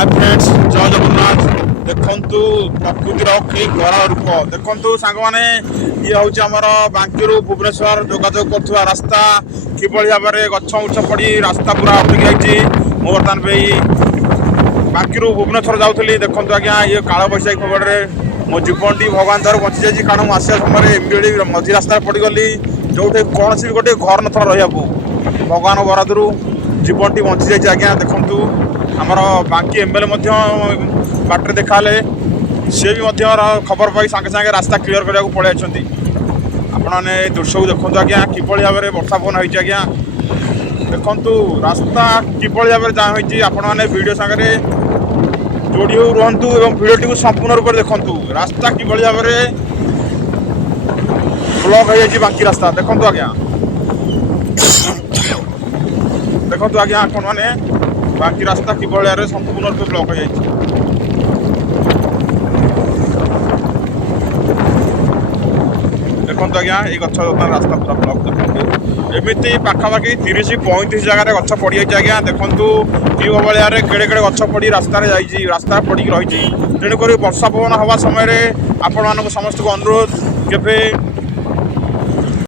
Hi friends जय जगन्नाथ देखु प्रकृतिर कि गौरव रूप देखु सांग मैंने ये हूँ आमर बांकीरू भुवनेश्वर जोगाजोग कर रास्ता कि भाव में गछ उछ पड़ रास्ता पूरा अटकी जाइए। मु बर्तमान बांकीरू भुवनेश्वर जाऊँगी देखु आज्ञा ये काल बैशाखी खबर मो जीवन टी भगवान द्वारा बची जाइए कारण मुझे समय एमबी मझी रास्ता पड़गली जो कौन भी गोटे घर नथा रहा भगवान बरादरू जीवन टी बची जाइए। आज्ञा देखु आमर बांकी एमएलए बाटर देखा सी भी खबर पाई सांगे सांगे रास्ता क्लीयर करने पड़े आपने दृश्य को देखो आज्ञा कि भाव में वर्षा पवन होती आज्ञा देखु रास्ता कि भाव में जहाँ होती आपने वीडियो सांगे जोड़ी हो रुहतु और भिडियोटी को संपूर्ण रूप से देखु रास्ता कि भाव में ब्लॉक हो जाए बांकी रास्ता देखो आज्ञा देखो आज्ञा आपण मैंने बाकी रास्ता कि भाव में संपूर्ण रूप ब्लॉक हो जाए। देखो आज्ञा ये गछ रास्ता पूरा ब्लॉक देखो एमती पाखापाखि 30-35 जगह गछ पड़ जाए। आज्ञा देखु कि भाया केड़े केड़े गछ पड़ रास्तार रास्ता पड़ रही तेणुक वर्षा पवन हवा समय आपण मान समस्त को अनुरोध केवे